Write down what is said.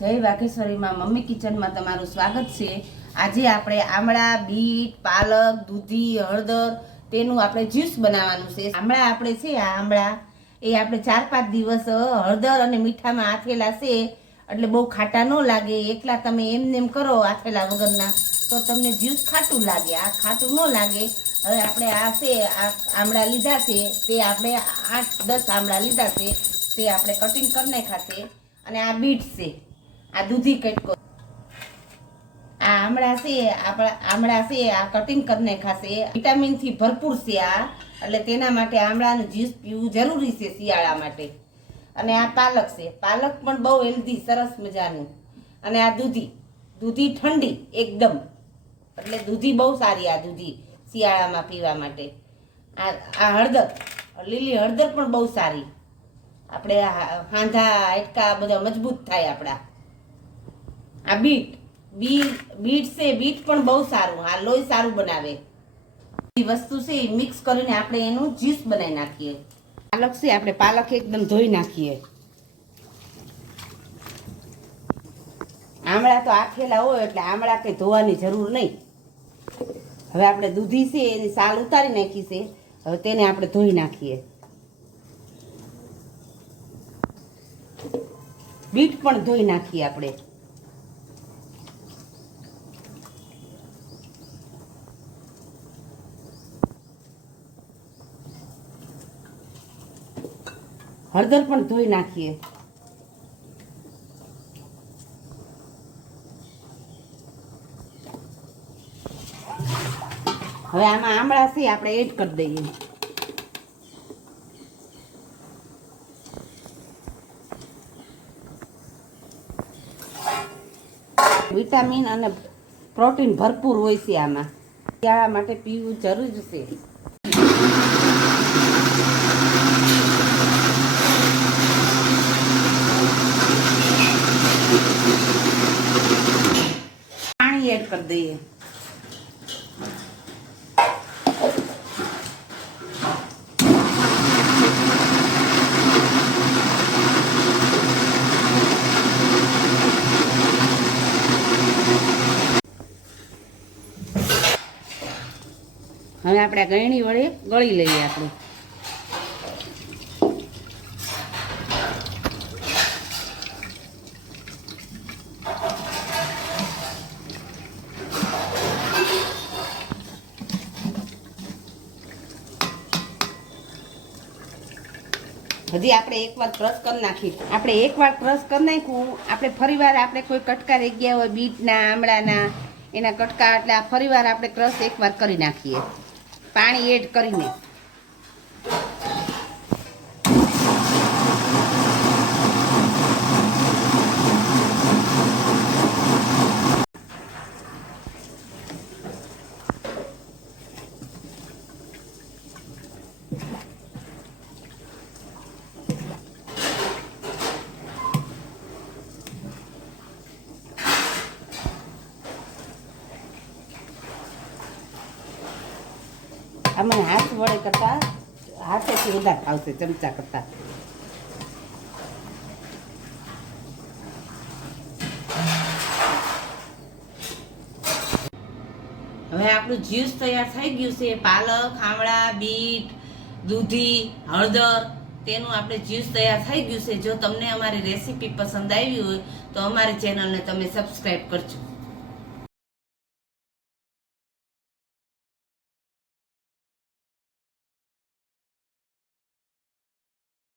જય વાઘેશ્વરીમાં મમ્મી કિચનમાં તમારું સ્વાગત છે। આજે આપણે આમળા, બીટ, પાલક, દૂધી, હળદર તેનું આપણે જ્યુસ બનાવવાનું છે। આમળા આપણે છે આ આમળા એ આપણે 4-5 દિવસ હળદર અને મીઠામાં આથેલા છે, એટલે બહુ ખાટા ન લાગે। એકલા તમે એમ કરો આથેલા વગરના તો તમને જ્યુસ ખાટું લાગે, આ ખાટું ન લાગે। હવે આપણે આ છે આ આમળા લીધા છે, તે આપણે 8-10 આમળા લીધા છે, તે આપણે કટિંગ કરી નાખ્યા છે। અને આ બીટ છે, આ દૂધી કટકો, આ આમળા છે આપણા આમળા છે આ કટિંગ કરી નાખ્યા છે। વિટામિન થી ભરપૂર છે આ, એટલે તેના માટે આમળાનું જ્યુસ પીવું જરૂરી છે શિયાળા માટે। અને આ પાલક છે, પાલક પણ બહુ હેલ્ધી સરસ મજાનું। અને આ દૂધી ઠંડી એકદમ, એટલે દૂધી બહુ સારી, આ દૂધી શિયાળામાં પીવા માટે। આ હળદર, લીલી હળદર પણ બહુ સારી, આપણે હાંધા હાડકા બધા મજબૂત થાય આપણા। આ બીટ છે, બીટ પણ બહુ સારું, આ લોહી સારું બનાવે। એ વસ્તુ છે એ મિક્સ કરીને આપણે એનું જ્યુસ બનાવી નાખીએ। પાલક છે, આપણે પાલક એકદમ ધોઈ નાખીએ। આમળા તો આથેલા હોય એટલે આમળા કઈ ધોવાની જરૂર નહીં। હવે આપણે દૂધી છે એની સાલ ઉતારી નાખી છે, હવે તેને આપણે ધોઈ નાખીએ। બીટ પણ ધોઈ નાખીએ આપણે। હળદર પણ ધોઈ નાખીએ। હવે આમાં આમળા છે આપણે એડ કરી દઈએ। વિટામિન અને પ્રોટીન ભરપૂર હોય છે આમાં, શિયાળા માટે પીવું જરૂરી છે। પાણી એડ કરી દઈએ। હવે આપણે ગળણી વડે ગળી લઈએ આપણે। હજી આપણે એકવાર ક્રશ કરી નાખી, આપણે એકવાર ક્રશ કરી નાખ્યું, આપણે ફરીવાર આપણે કોઈ કટકા રહી ગયા હોય બીટના, આમળાના, એના કટકા, એટલે આ ફરીવાર આપણે ક્રશ એકવાર કરી નાખીએ પાણી એડ કરીને। આમાં હાથ વડે કરતા હાથેથી વધારે આવશે ચમચા કરતા। હવે આપણું જ્યુસ તૈયાર થઈ ગયું છે। પાલક, આમળા, બીટ, દૂધી, હળદર તેનું આપણે જ્યુસ તૈયાર થઈ ગયું છે। જો તમને અમારી રેસીપી પસંદ આવી હોય તો અમારી ચેનલને તમે સબસ્ક્રાઈબ કરજો।